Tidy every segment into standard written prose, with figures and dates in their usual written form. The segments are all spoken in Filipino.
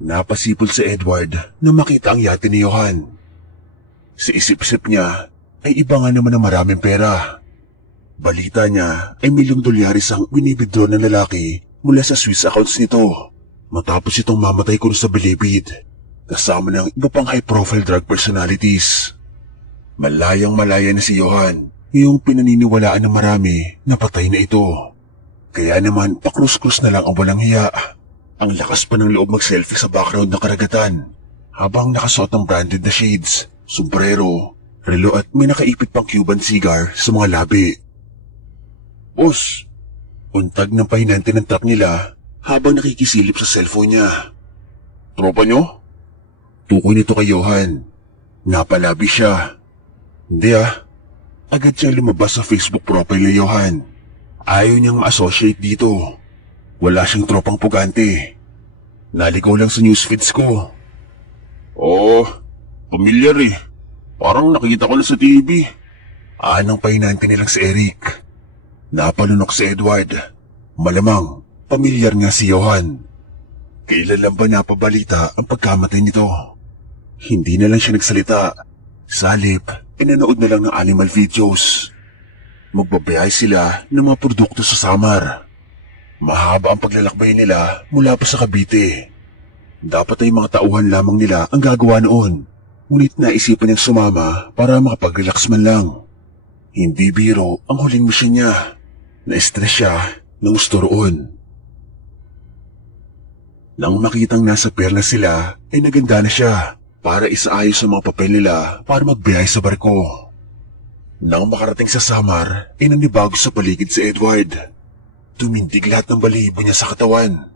Napasipol si Edward na makita ang yate ni Johan. Sa isip-isip niya ay iba nga naman ang maraming pera. Balita niya ay $1,000,000 ang winibidro ng lalaki mula sa Swiss accounts nito matapos itong mamatay kung sa bilibid kasama ng iba pang high-profile drug personalities. Malayang malaya na si Johan, yung pinaniniwalaan ng marami na patay na ito. Kaya naman pakrus-krus na lang ang walang hiya. Ang lakas pa ng loob mag-selfie sa background ng karagatan habang nakasuot ng branded na shades, sombrero, relo at may nakaipit pang Cuban cigar sa mga labi. Boss, untag ng pahinante ng truck nila habang nakikisilip sa cellphone niya. Tropa nyo? Tukoy nito kay Johan. Napalabi siya. Hindi agad siyang lumabas sa Facebook profile ni Johan. Ayaw niyang ma-associate dito. Wala siyang tropang pugante. Naligaw lang sa newsfeeds ko. Oh, pamilyar eh. Parang nakita ko na sa TV. Anong pahinante nilang si Eric. Napalunok si Edward. Malamang, pamilyar nga si Johan. Kailan lang ba napabalita ang pagkamatay nito? Hindi na lang siya nagsalita. Salip, pinanood na lang ng animal videos. Magbabayay sila ng mga produkto sa Samar. Mahaba ang paglalakbay nila mula pa sa Cavite. Dapat ay mga tauhan lamang nila ang gagawa noon. Ngunit naisipan niyang sumama para makapag-relax man lang. Hindi biro ang huling misyon niya. Na-stress siya nang gusto roon. Nang makitang nasa perla sila ay naganda na siya para isaayos ang mga papel nila para magbiyay sa barko. Nang makarating sa Samar, ay nanibago sa paligid si Edward. Tumindig lahat ng balahibo niya sa katawan.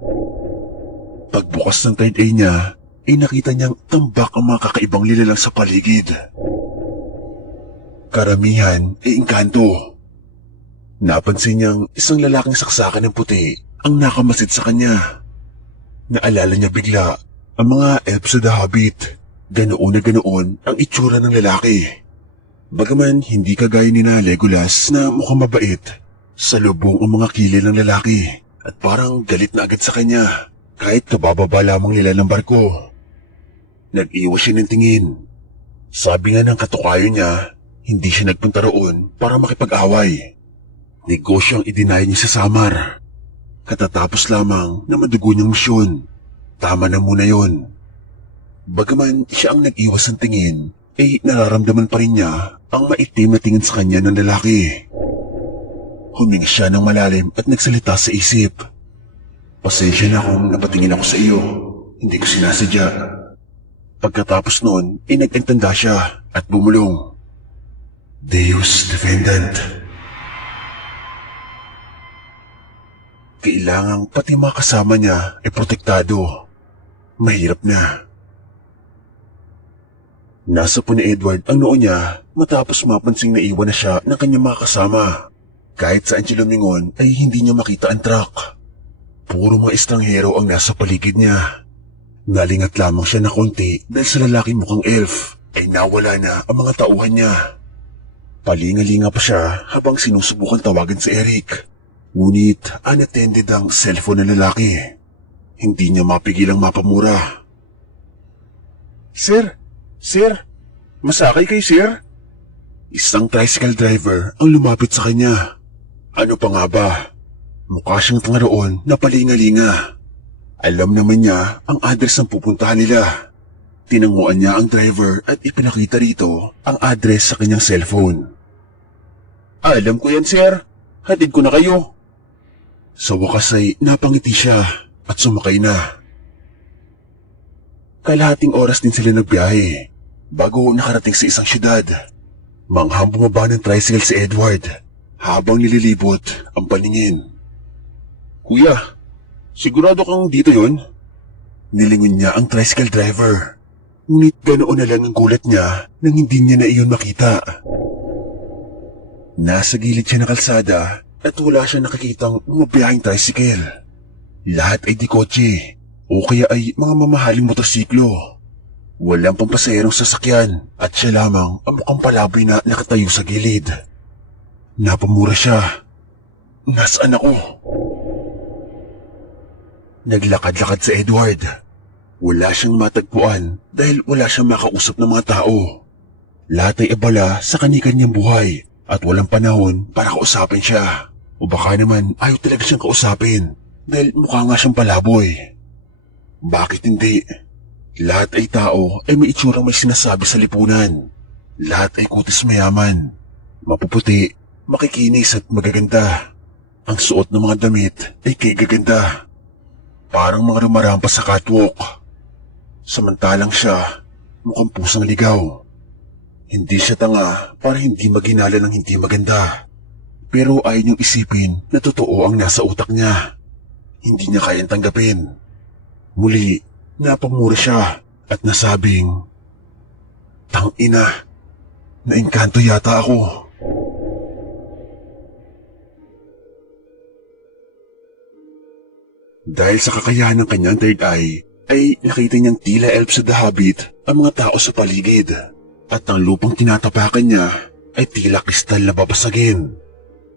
Pagbukas ng third eye niya, ay nakita niyang tambak ang mga kakaibang nilalang sa paligid. Karamihan ay engkanto. Napansin niyang isang lalaking saksakan ng puti ang nakamasid sa kanya. Naalala niya bigla ang mga elves sa The Hobbit. Ganoon na ganoon ang itsura ng lalaki. Bagaman hindi kagaya ni na Legolas na mukhang mabait, salubong ang mga kilay ng lalaki at parang galit na agad sa kanya kahit kabababa lamang nila ng barko. Nag-iwas siya ng tingin. Sabi nga ng katukayo niya, hindi siya nagpunta roon para makipag-away. Negosyo ang idinaya niya sa Samar. Katatapos lamang na madugo niyang misyon. Tama na muna yon. Bagaman siya ang nag-iwas ng tingin, ay nararamdaman pa rin niya ang maitim na tingin sa kanya ng lalaki. Huminga siya ng malalim at nagsalita sa isip. Pasensya na kung napatingin ako sa iyo. Hindi ko sinasadya. Pagkatapos noon, ay nag-intanda siya at bumulong. Deus defendant. Kailangang pati mga kasama niya ay protektado. Mahirap na. Nasa po ni Edward ang noo niya matapos mapansing naiwan na siya ng kanyang mga kasama. Kahit saan siya lumingon ay hindi niya makita ang truck. Puro mga estranghero ang nasa paligid niya. Nalingat lamang siya na konti dahil sa lalaking mukhang elf ay nawala na ang mga tauhan niya. Palingalinga pa siya habang sinusubukan tawagan si Eric. Ngunit unattended ang cellphone ng lalaki. Hindi niya mapigilang mapamura. Sir, masakay kayo sir? Isang tricycle driver ang lumapit sa kanya. Ano pa nga ba? Mukha siyang tanga roon na palingalinga. Alam naman niya ang address ng pupuntahan nila. Tinanguan niya ang driver at ipinakita rito ang address sa kanyang cellphone. Alam ko yan sir, hatid ko na kayo. Sa wakas ay napangiti siya at sumakay na. Kalahating oras din sila nagbiyahe bago nakarating sa isang syudad. Manghang bumaba ng tricycle si Edward habang nililibot ang paningin. Kuya, sigurado kang dito yon? Nilingon niya ang tricycle driver. Ngunit ganoon na lang ang gulat niya nang hindi niya na iyon makita. Nasa gilid siya ng kalsada at wala siya nakikitang bumabiyahing tricycle. Lahat ay di kotse o kaya ay mga mamahaling motorsiklo. Walang pampasaherong sasakyan at siya lamang ang mukhang palaboy na nakatayo sa gilid. Napamura siya. Nasaan ako? Naglakad-lakad si Edward. Wala siyang matagpuan dahil wala siyang makausap ng mga tao. Lahat ay abala sa kani-kanyang buhay at walang panahon para kausapin siya. O baka naman ayaw talaga siyang kausapin dahil mukha nga siyang palaboy. Bakit hindi? Lahat ay tao ay may itsurang may sinasabi sa lipunan. Lahat ay kutis mayaman, mapuputi, makikinis at magaganda. Ang suot ng mga damit ay kigaganda. Parang mga rumarampas sa catwalk. Samantalang siya, mukhang pusang ligaw. Hindi siya tanga para hindi maginala ng hindi maganda. Pero ayaw niyong isipin na totoo ang nasa utak niya. Hindi niya kayang tanggapin. Muli, napamura siya at nasabing, "Tangina, naengkanto yata ako." Dahil sa kakayahan ng kanyang third eye, ay nakita niyang tila elf sa The Hobbit ang mga tao sa paligid. At ang lupang tinatapakan niya ay tila kristal na babasagin.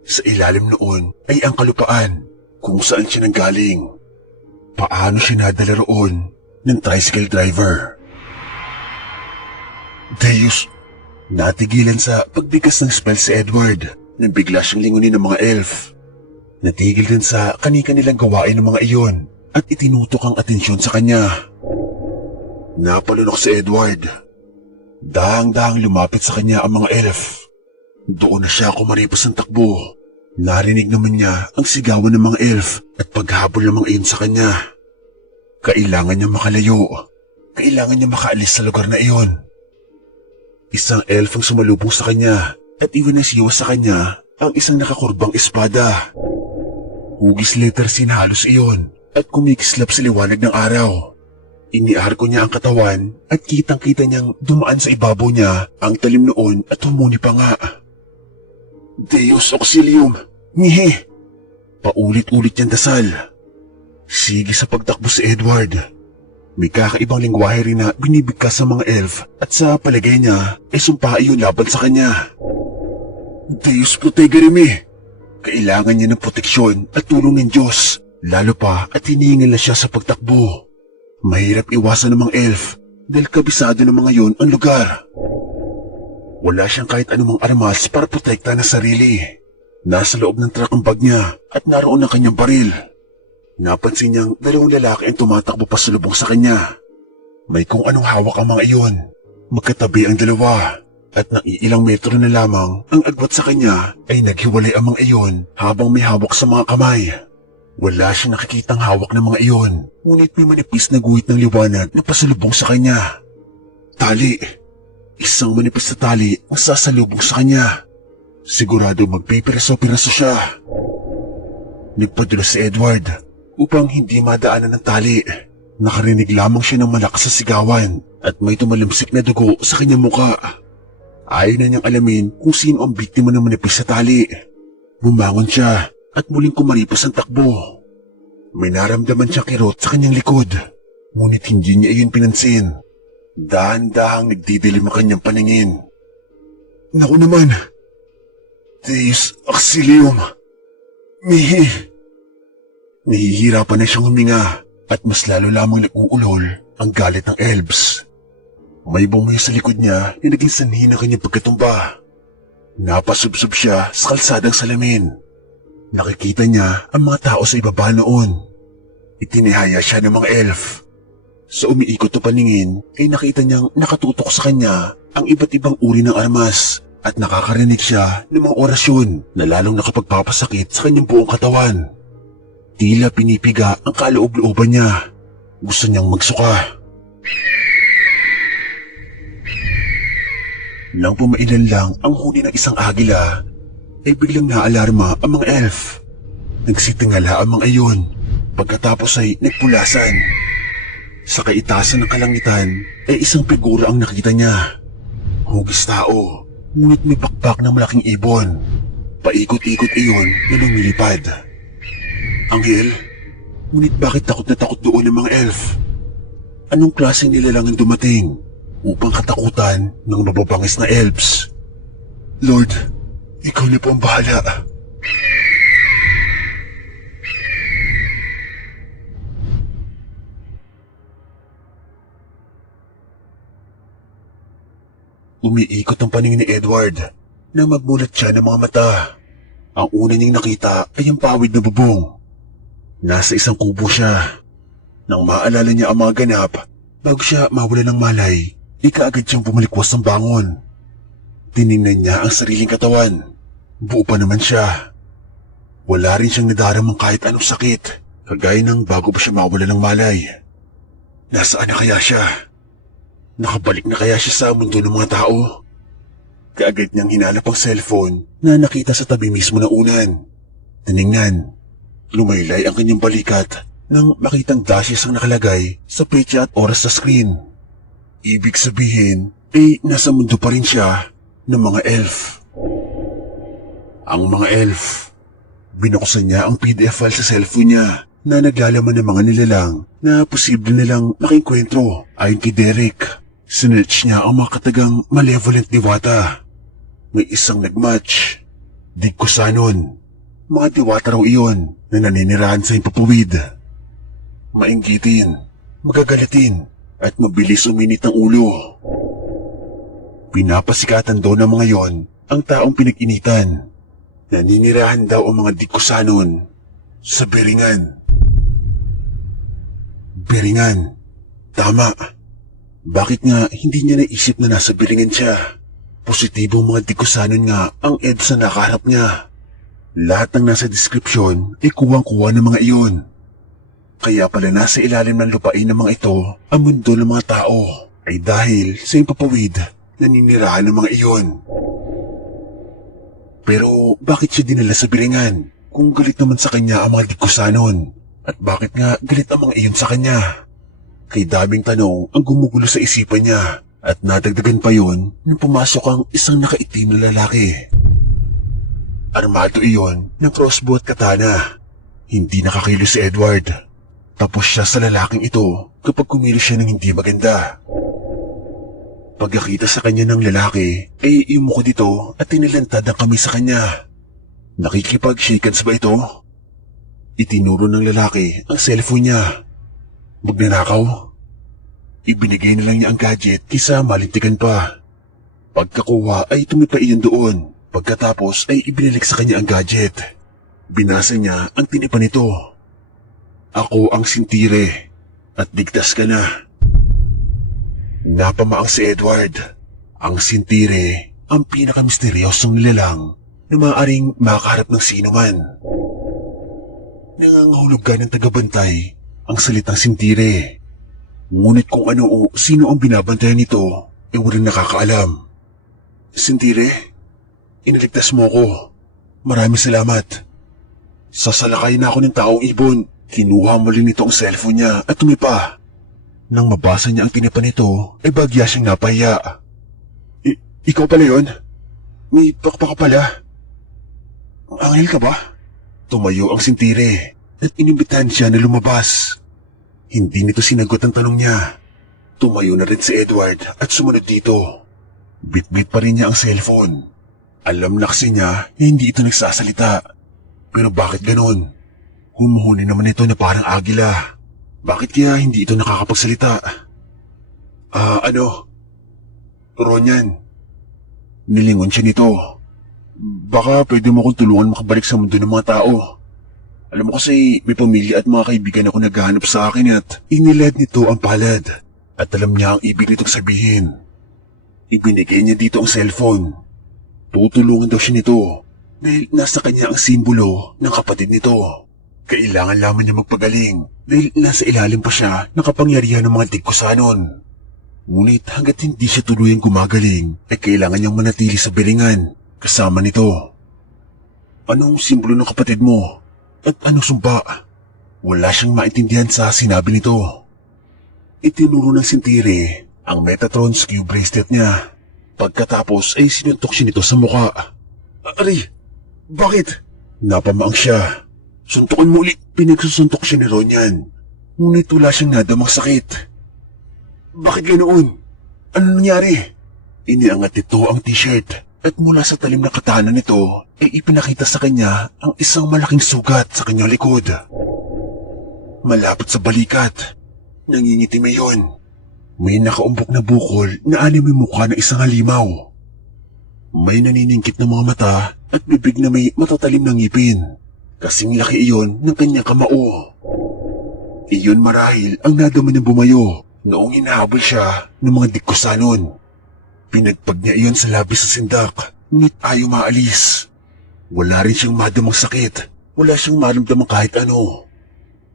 Sa ilalim noon ay ang kalupaan kung saan siya nanggaling. Paano siya nadala roon ng tricycle driver? Deus, natigilan sa pagbigas ng spell si Edward nang bigla siyang lingunin ng mga elf. Natigil din sa kani-kanilang gawain ng mga iyon at itinutok ang atensyon sa kanya. Napalunok si Edward. Dahang-dahang lumapit sa kanya ang mga elf. Doon na siya kumaripas ng takbo. Narinig naman niya ang sigawan ng mga elf at paghabol ng mga iyon sa kanya. Kailangan niya makalayo. Kailangan niya makaalis sa lugar na iyon. Isang elf ang sumalubong sa kanya at iwinasiwas sa kanya ang isang nakakurbang espada. Hugis letter sin halos iyon at kumikislap sa liwanag ng araw. Iniarko niya ang katawan at kitang-kita niyang dumaan sa ibabaw niya ang talim noon at humuni pa nga. Deus Auxilium, ngihi! Paulit-ulit niyang dasal. Sige sa pagtakbo si Edward. May kakaibang lingwahe rin na binibigkas sa mga elf at sa palagay niya ay sumpa iyon laban sa kanya. Deus Protegerimi! Kailangan niya ng proteksyon at tulong ng Diyos, lalo pa at hinihingal na siya sa pagtakbo. Mahirap iwasan ng mga elf dahil kabisado ng mga yon ang lugar. Wala siyang kahit anumang armas para protekta ng sarili. Nasa loob ng truck ang bag niya at naroon ang kanyang baril. Napansin niyang dalawang lalaki ang tumatakbo pa sa lubong sa kanya. May kung anong hawak ang mga iyon. Magkatabi ang dalawa. At nang iilang metro na lamang ang agwat sa kanya ay naghiwalay ang mga iyon habang may hawak sa mga kamay. Wala siyang nakikitang hawak ng mga iyon, ngunit may manipis na guhit ng liwanag na pasalubong sa kanya. Tali. Isang manipis na tali ang sasalubong sa kanya. Sigurado magpipiraso-piraso siya. Nagpadula si Edward upang hindi madaanan ng tali. Nakarinig lamang siya ng malakas sa sigawan at may tumalimsik na dugo sa kanyang muka. Ayaw na niyang alamin kung sino ang biktima ng manipis sa tali. Bumangon siya at muling kumaripas ang takbo. May naramdaman siyang kirot sa kanyang likod, ngunit hindi niya iyon pinansin. Dahan-dahang nagdidilim ang kanyang paningin. Naku naman! Deus Auxilium! Mihi! Nahihirapan na siyang huminga at mas lalo lamang nag-uulol ang galit ng elves. May bumoy sa likod niya na naging sanhi ng kanyang pagkatumba. Napasubsob siya sa kalsadang salamin. Nakikita niya ang mga tao sa ibaba noon. Itinihaya siya ng mga elf. Sa umiikot na paningin ay nakita niyang nakatutok sa kanya ang iba't ibang uri ng armas at nakakarinig siya ng mga orasyon na lalong nakapagpapasakit sa kanyang buong katawan. Tila pinipiga ang kaloob-looban niya. Gusto niyang magsuka. Nang pumailan lang ang huni ng isang agila, ay biglang naalarma ang mga elf. Nagsitingala ang mga iyon, pagkatapos ay nagpulasan. Sa kaitasan ng kalangitan ay isang figura ang nakita niya. Hugis tao, ngunit may pakpak ng malaking ibon. Paikot-ikot iyon na lumilipad. Anghel, ngunit bakit takot na takot doon ang mga elf? Anong klaseng nilalang ang dumating upang katakutan ng mababangis na elves? Lord, ikaw na po ang bahala. umiikot ang paningin ni Edward nang magmulat siya ng mga mata. Ang una niyang nakita ay ang pawid na bubong. Nasa isang kubo siya. Nang maalala niya ang mga ganap, bago siya mawala ng malay, kaagad siyang bumalikwas ng bangon. Tiningnan niya ang sariling katawan. Buo pa naman siya. Wala rin siyang nadaramang kahit anong sakit, kagaya ng bago pa siya mawala ng malay. Nasaan na kaya siya? Nakabalik na kaya siya sa mundo ng mga tao? Kaagad niyang hinanap ang cellphone na nakita sa tabi mismo ng unan. Tiningnan. Lumaylay ang kanyang balikat nang makitang dashes ang nakalagay sa petsa at oras sa screen. Ibig sabihin, nasa mundo pa rin siya ng mga elf. Ang mga elf. Binuksan niya ang PDF file sa cellphone niya na naglalaman ng mga nilalang na posible nilang makikwentro. Ayon kay Derek, sinearch niya ang mga katagang malevolent diwata. May isang nagmatch. Digkusanon. Mga diwata raw iyon na naninirahan sa himpapawid. Mainggitin, magagalitin, at mabilis uminit ang ulo. Pinapasikatan daw ng mga yon ang taong pinag-initan. Naninirahan daw ang mga digkusanon sa Beringan. Beringan. Tama. Bakit nga hindi niya naisip na nasa Beringan siya? Positibong mga digkusanon nga ang EDSA na nakaharap niya. Lahat ng nasa description ay kuwang-kuwa ng mga iyon. Kaya pala nasa ilalim ng lupain ng mga ito ang mundo ng mga tao ay dahil sa impapawid na ninirahan ng mga iyon. Pero bakit siya dinala sa Beringan kung galit naman sa kanya ang mga digkusanon? At bakit nga galit ang mga iyon sa kanya? Kay daming tanong ang gumugulo sa isipan niya at nadagdagan pa yon nung pumasok ang isang nakaitim na lalaki. Armado iyon ng crossbow at katana. Hindi nakakilos si Edward. Tapos siya sa lalaking ito kapag kumilos siya ng hindi maganda. Pagkakita sa kanya ng lalaki ay yumuko dito at tinilantad ang kamay sa kanya. Nakikipag-shake hands ba ito? Itinuro ng lalaki ang cellphone niya. Magnanakaw? Ibinigay na lang niya ang gadget kaysa malintikan pa. Pagkakuha ay tumipa iyon doon. Pagkatapos ay ibinalik sa kanya ang gadget. Binasa niya ang tinipan nito. Ako ang sintire at ligtas ka na. Napamaang si Edward. Ang sintire ang pinakamisteryosong nilalang na maaaring makaharap ng sino man. Nangangahulugan ng tagabantay ang salitang sintire. Ngunit kung ano o sino ang binabantayan nito ay walang nakakaalam. Sintire, iniligtas mo ko. Maraming salamat. Sasalakay na ako ng taong ibon. Kinuha mo rin nito ang cellphone niya at tumipa. Nang mabasa niya ang tinipan nito, ay bagya siyang napahiya. Ikaw pala yun? May pakpa ka pala? Anghel ka ba? Tumayo ang sintire at inimbitahan siya na lumabas. Hindi nito sinagot ang tanong niya. Tumayo na rin si Edward at sumunod dito. Bitbit pa rin niya ang cellphone. Alam na kasi niya na hindi ito nagsasalita. Pero bakit ganun? Humuhuni naman ito na parang agila. Bakit kaya hindi ito nakakapagsalita? Ronyan. Nilingon siya nito. Baka pwede mo akong tulungan makabalik sa mundo ng mga tao. Alam mo kasi may pamilya at mga kaibigan ako naghahanap sa akin at inilad nito ang palad. At alam niya ang ibig nitong sabihin. Ibinigay niya dito ang cellphone. Tutulungan daw siya nito dahil nasa kanya ang simbolo ng kapatid nito. Kailangan lamang niya magpagaling dahil nasa ilalim pa siya ng kapangyarihan ng mga digkusanon. Ngunit hanggat hindi siya tuluyang gumagaling ay kailangan niyang manatili sa Beringan kasama nito. Anong simbolo ng kapatid mo? At anong sumba? Wala siyang maintindihan sa sinabi nito. Itinuro ng sintire ang Metatron's Q bracelet niya. Pagkatapos ay sinuntok siya nito sa mukha. Aray! Bakit? Napamaang siya. Suntukan mo ulit. Pinagsusuntok siya ni Ronyan. Ngunit wala siyang nadamang sakit. Bakit ganoon? Ano nangyari? Iniangat nito ang t-shirt at mula sa talim na katana nito ay ipinakita sa kanya ang isang malaking sugat sa kanyang likod. Malapit sa balikat. Nangingitim na yun. May nakaumbok na bukol na anim yung mukha ng isang halimaw. May naniningkit na mga mata at bibig na may matatalim na ngipin. Kasing laki iyon ng kanyang kamao. Iyon marahil ang nadama niyang bumayo noong hinahabol siya ng mga dikusanon. Pinagpag niya iyon sa labis sa sindak, ngunit ayaw maalis. Wala rin siyang madamang sakit, wala siyang maramdamang kahit ano.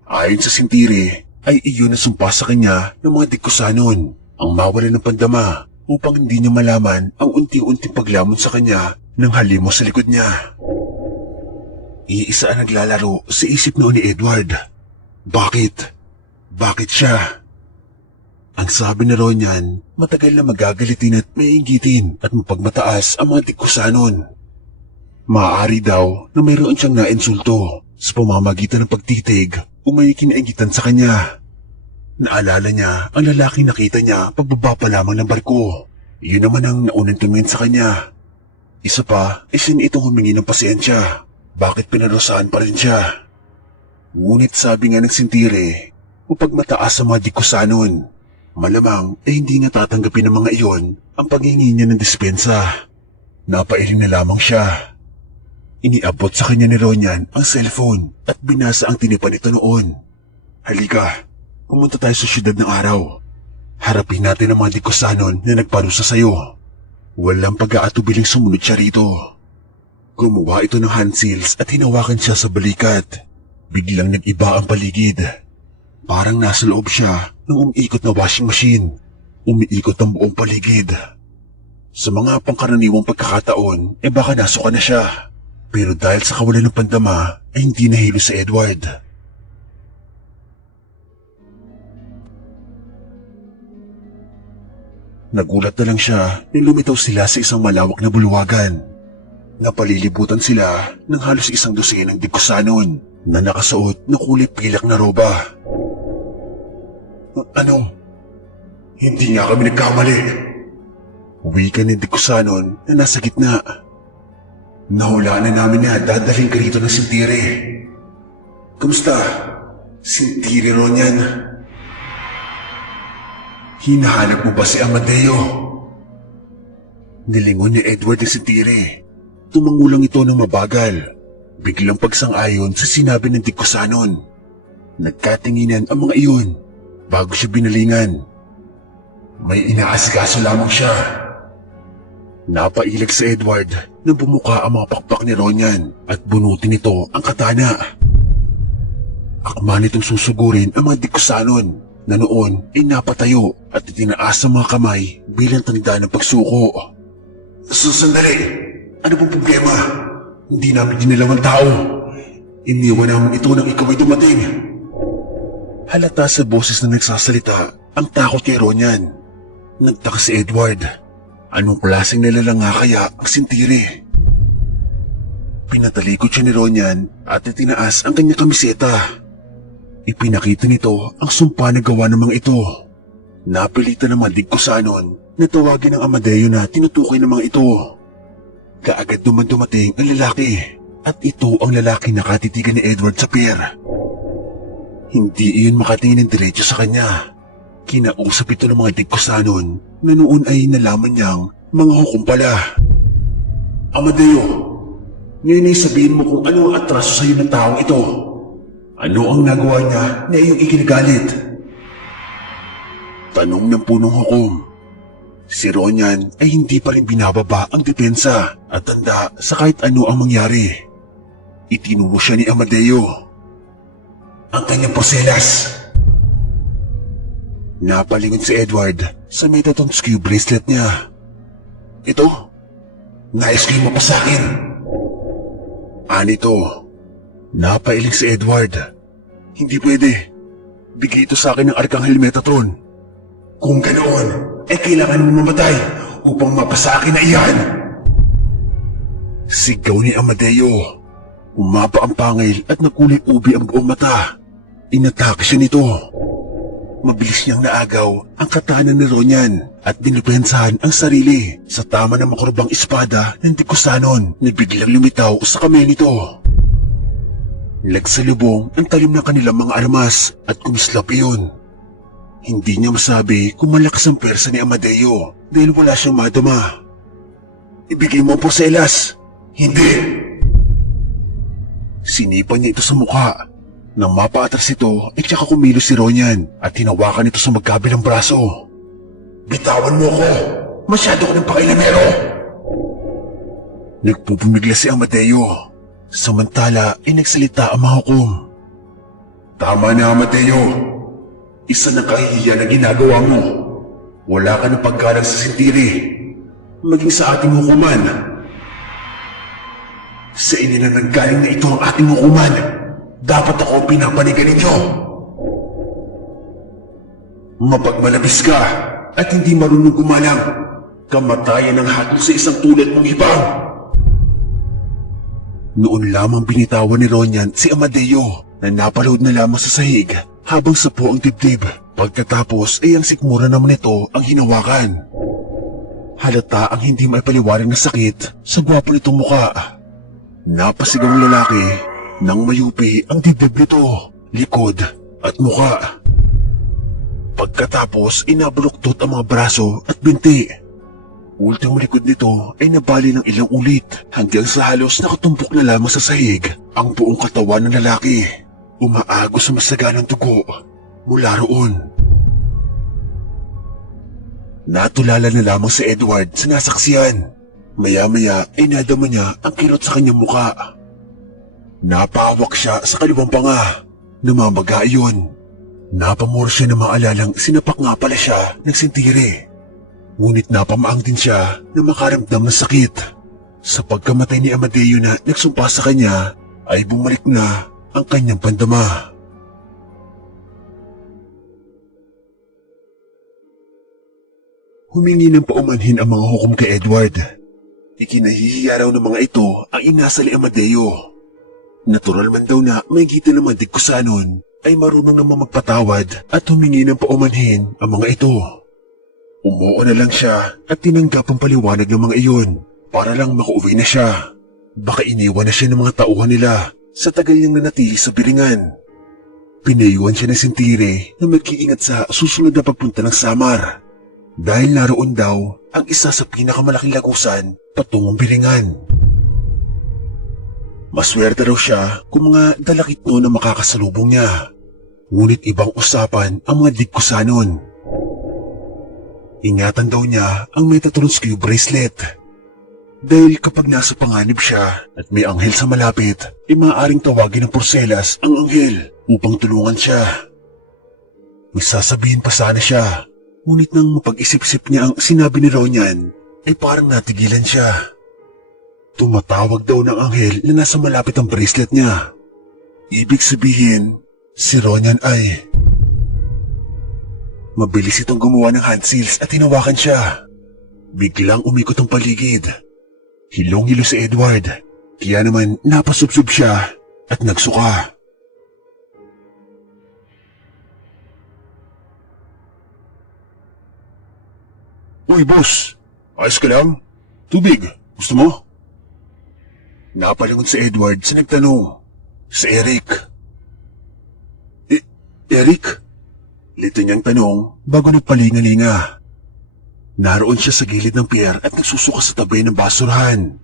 Ayon sa sintiri, ay iyon na sumpa sa kanya ng mga dikusanon ang mawala ng pandama upang hindi niya malaman ang unti-unting paglamon sa kanya ng halimos sa likod niya. Iisa ang naglalaro sa isip noon ni Edward. Bakit? Bakit siya? Ang sabi ni Ronyan, matagal na magagalitin at maiinggitin at mapagmataas ang mga dikusanon. Maaari daw na mayroon siyang nainsulto sa pamamagitan ng pagtitig o may kinaingitan sa kanya. Naalala niya ang lalaking nakita niya pagbaba pa lamang ng barko. Iyon naman ang naunang tumingin sa kanya. Isa pa, isin itong humingi ng pasensya. Bakit pinarosaan pa rin siya? Ngunit sabi nga ng sintiri, mapagmataas sa mga dikusanon. Malamang ay hindi nga tatanggapin ng mga iyon ang paghingi niya ng dispensa. Napailing na lamang siya. Iniabot sa kanya ni Ronyan ang cellphone at binasa ang tinipan nito noon. Halika, pumunta tayo sa syudad ng araw. Harapin natin ang mga dikusanon na nagparusa sa'yo. Walang pag-aatubiling sumunod siya rito. Gumawa ito ng hand seals at hinawakan siya sa balikat. Biglang nag-iba ang paligid. Parang nasa loob siya ng umiikot na washing machine. Umiikot ang buong paligid. Sa mga pangkaraniwang pagkakataon, baka nasuka na siya. Pero dahil sa kawalan ng pandama, ay hindi nahilo si Edward. Nagulat na lang siya nang lumitaw sila sa isang malawak na bulwagan. Napalilibutan sila ng halos isang dosenang dikusanon na nakasuot na kulay pilak na roba. Ano? Hindi nga kami nagkamali. Wika ni dikusanon na nasa gitna. Nahulaan na namin na dadaling ka rito ng sintiri. Kamusta? Sintiri Ronyan? Hinahanap mo ba si Amadeo? Nilingon ni Edward ang sintiri. Tumangulang ito ng mabagal. Biglang pagsang-ayon sa sinabi ng dikusanon. Nagkatinginan ang mga iyon bago siya binalingan. May inaasikaso lamang siya. Napailag sa Edward nang bumuka ang mga pakpak ni Ronyan at bunutin nito ang katana. Akma nitong susugurin ang mga dikusanon na noon ay napatayo at itinaas ang mga kamay bilang tanda ng pagsuko. Sandali! Ano pong problema? Hindi namin dinalawang tao. Iniwan namin ito nang ikaw ay dumating. Halata sa boses na nagsasalita ang takot kay Ronyan. Nagtaka si Edward. Anong klaseng nilalanga kaya ang sintiri? Pinatalikod siya ni Ronyan at itinaas ang kanyang kamiseta. Ipinakita nito ang sumpa na gawa ng mga ito. Napilitan ng mga dikusanon na tawagin ang Amadeo na tinutukoy ng mga ito. Kaagad dumating ang lalaki at ito ang lalaki na katitigan ni Edward sa pier. Hindi iyon makatingin ng diretso sa kanya. Kinausap ito ng mga dikusanon na noon ay nalaman niyang mga hukom pala. Amadeo, ngayon ay sabihin mo kung ano ang atraso sa iyo ng taong ito. Ano ang nagawa niya na iyong ikinagalit? Tanong ng punong hukom. Si Ronyan ay hindi pa rin binababa ang depensa at tanda sa kahit ano ang mangyari. Itinuro siya ni Amadeo ang kanyang porselas. Napalingon si Edward sa may tatong skew bracelet niya. Ito? Nais ko yung mapasakin. Anito? Napailing si Edward. Hindi pwede. Bigay ito sa akin ng Arkanghel Metatron. Kung ganoon, kailangan mo mamatay upang mapasakin na iyan. Sigaw ni Amadeo. Umaba ang pangil at nakulay ubi ang buong mata. Inatake siya nito. Mabilis niyang naagaw ang katana ni Ronyan at dinipensahan ang sarili sa tama ng makurubang espada ng dikusanon na biglang lumitaw sa kamay nito. Nagsalubong ang talim ng kanilang mga armas at kumislap iyon. Hindi niya masabi kung malakas ang persa ni Amadeo dahil wala siyang madama. ibigay mo ang porselas. Hindi! Sinipa niya ito sa mukha. Nang mapaatras ito, ay tsaka kumilos si Ronyan at hinawakan ito sa magkabilang braso. Bitawan mo ko! Masyado ko ng pakilamero! Nagpupumigla si Amadeo. Samantala ay nagsalita ang mga hukom. Tama na, Amadeo. Isa na kahihiyan na ginagawa mo. Wala ka ng paggalang sa sintiri. Maging sa ating hukuman. Sa inyo na nanggaling na ito ang ating hukuman. Dapat ako ang pinapanigan ninyo. Mapagmalabis ka at hindi marunong gumalang. Kamatayan ang hatol sa isang tulad mong hibang. Noon lamang binitawan ni Ronyan si Amadeo na napalood na lamang sa sahig habang sapo ang dibdib. Pagkatapos ay ang sikmura naman nito ang hinawakan. Halata ang hindi maipaliwanag na sakit sa gwapo nitong muka. Napasigaw ang lalaki nang mayupi ang dibdib nito, likod at muka. Pagkatapos inabuluktot ang mga braso at binti. Ultimo likod nito ay nabali ng ilang ulit hanggang sa halos nakatumpok na lamang sa sahig ang buong katawan ng lalaki. Umaagos sa masaganang dugo mula roon. Natulala na lamang si Edward sa nasaksiyan. Maya-maya ay nadama niya ang kirot sa kanyang muka. Napahawak siya sa kaliwang panga. Namamaga iyon. Napamura siya na maalalang sinapak nga pala siya ng sintiri. Ngunit napamaang din siya na makaramdam ng sakit. Sa pagkamatay ni Amadeo na nagsumpa sa kanya, ay bumalik na ang kanyang pandama. Humingi ng paumanhin ang mga hukom kay Edward. Ikinahihiya raw ng mga ito ang inasal ni Amadeo. Natural man daw na may gita naman digkusanon ay marunong naman magpatawad at humingi ng paumanhin ang mga ito. Umuo na lang siya at tinanggap ang paliwanag ng mga iyon para lang makauwi na siya. Baka iniwan na siya ng mga tauhan nila sa tagal niyang nanatili sa biringan. Pinayuhan siya ng sintiri na mag-iingat sa susunod na pagpunta ng Samar. Dahil naroon daw ang isa sa pinakamalaking lagusan patungong biringan. Maswerte raw siya kung mga dalakitno na makakasalubong niya. Ngunit ibang usapan ang mga digkusanon. Ingatan daw niya ang Metatron's Q bracelet. Dahil kapag nasa panganib siya at may anghel sa malapit, ay maaaring tawagin ng porselas ang anghel upang tulungan siya. May sasabihin pa sana siya, ngunit nang mapag-isip-isip niya ang sinabi ni Ronyan, ay parang natigilan siya. Tumatawag daw ng anghel na nasa malapit ang bracelet niya. Ibig sabihin, si Ronyan ay... Mabilis itong gumawa ng hand seals at hinawakan siya. Biglang umikot ang paligid. Hilong-hilo si Edward, kaya naman napasubsob siya at nagsuka. Uy boss, ayos ka lang? Tubig, gusto mo? Napalingon si Edward sa nagtanong. Si Eric. Eric? Lito niyang tanong bago nagpalingalinga. Naroon siya sa gilid ng pier at nagsusuka sa tabi ng basurahan.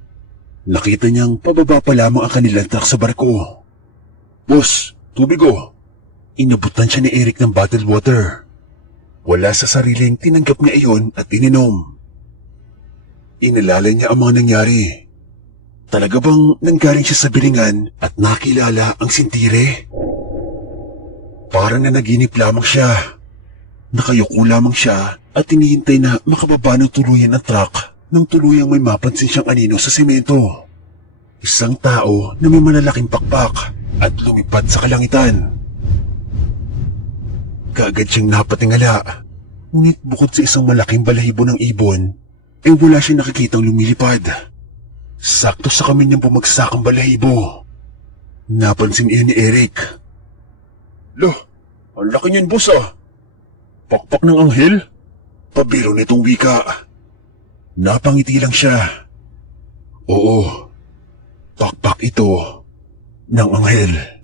Nakita niyang pababa pa lamang ang kanilang truck sa barko. Boss, tubig oh. Inabutan siya ni Eric ng bottled water. Wala sa sariling tinanggap niya iyon at ininom. Inalala niya ang mga nangyari. Talaga bang nanggaling siya sa biringan at nakilala ang sintire? Parang nanaginip lamang siya. Nakayuko lamang siya at hinihintay na makababa ng tuluyan ang truck nang tuluyang may mapansin siyang anino sa semento. Isang tao na may malalaking pakpak at lumipad sa kalangitan. Kaagad siyang napatingala, ngunit bukod sa isang malaking balahibo ng ibon, ay wala siyang nakikitang lumilipad. Sakto sa kami niyang bumagsak ang balahibo. Napansin iyon ni Eric. Loh, ang laki niyan boss ah. Pakpak ng anghel? Pabiro nitong wika. Napangiti lang siya. Oo, pakpak ito ng anghel.